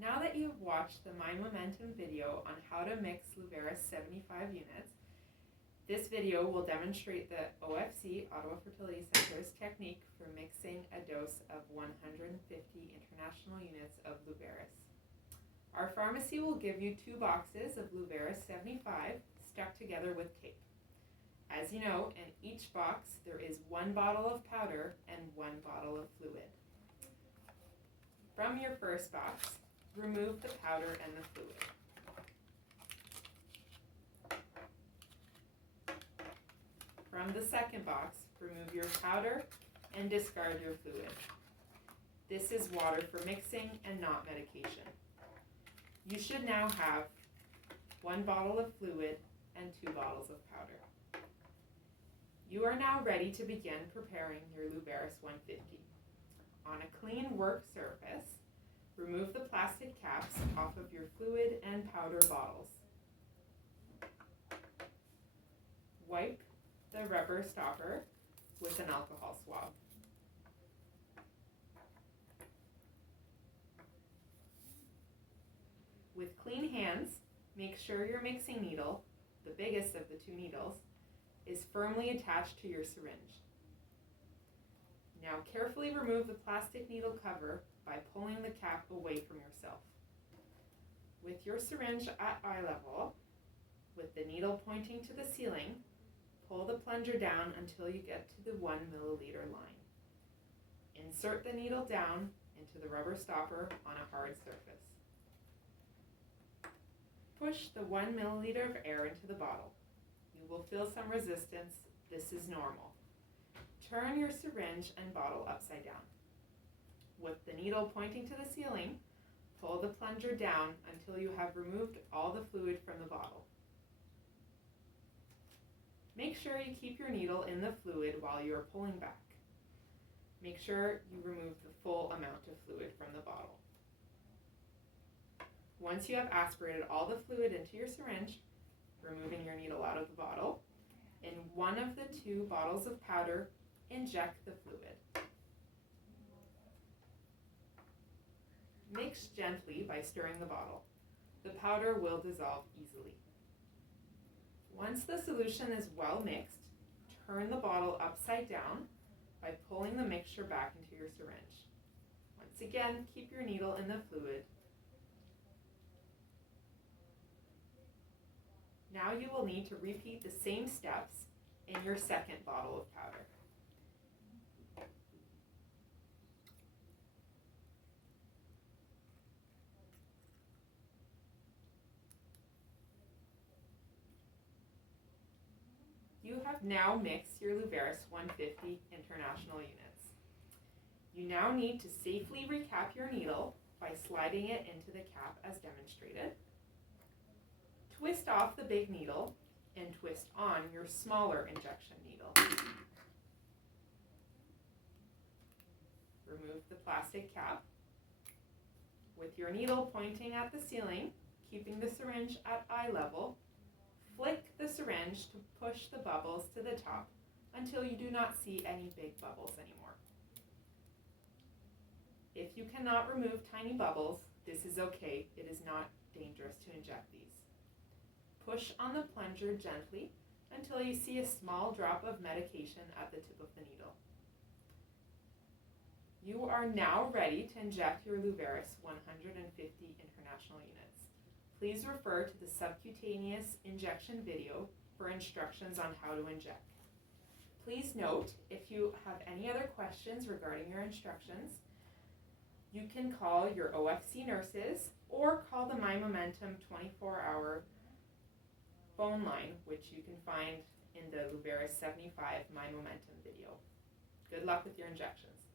Now that you have watched the My Momentum video on how to mix Luveris 75 units, this video will demonstrate the OFC, Ottawa Fertility Center's technique for mixing a dose of 150 international units of Luveris. Our pharmacy will give you 2 boxes of Luveris 75 stuck together with tape. As you know, in each box there is 1 bottle of powder and 1 bottle of fluid. From your first box, remove the powder and the fluid. From the second box, remove your powder and discard your fluid. This is water for mixing and not medication. You should now have 1 bottle of fluid and 2 bottles of powder. You are now ready to begin preparing your Luveris 150. On a clean work surface, remove the plastic caps off of your fluid and powder bottles. Wipe the rubber stopper with an alcohol swab. With clean hands, make sure your mixing needle, the biggest of the 2 needles, is firmly attached to your syringe. Now carefully remove the plastic needle cover by pulling the cap away from yourself. With your syringe at eye level, with the needle pointing to the ceiling, pull the plunger down until you get to the 1 milliliter line. Insert the needle down into the rubber stopper on a hard surface. Push the 1 milliliter of air into the bottle. You will feel some resistance. This is normal. Turn your syringe and bottle upside down. With the needle pointing to the ceiling, pull the plunger down until you have removed all the fluid from the bottle. Make sure you keep your needle in the fluid while you are pulling back. Make sure you remove the full amount of fluid from the bottle. Once you have aspirated all the fluid into your syringe, removing your needle out of the bottle, in one of the 2 bottles of powder, inject the fluid. Mix gently by stirring the bottle. The powder will dissolve easily. Once the solution is well mixed, turn the bottle upside down by pulling the mixture back into your syringe. Once again, keep your needle in the fluid. Now you will need to repeat the same steps in your second bottle of powder. You have now mixed your Luveris 150 international units. You now need to safely recap your needle by sliding it into the cap as demonstrated. Twist off the big needle and twist on your smaller injection needle. Remove the plastic cap. With your needle pointing at the ceiling, keeping the syringe at eye level, flick the syringe to push the bubbles to the top until you do not see any big bubbles anymore. If you cannot remove tiny bubbles, this is okay. It is not dangerous to inject these. Push on the plunger gently until you see a small drop of medication at the tip of the needle. You are now ready to inject your Luveris 150 international units. Please refer to the subcutaneous injection video for instructions on how to inject. Please note, if you have any other questions regarding your instructions, you can call your OFC nurses or call the My Momentum 24-hour phone line, which you can find in the Luveris 75 My Momentum video. Good luck with your injections.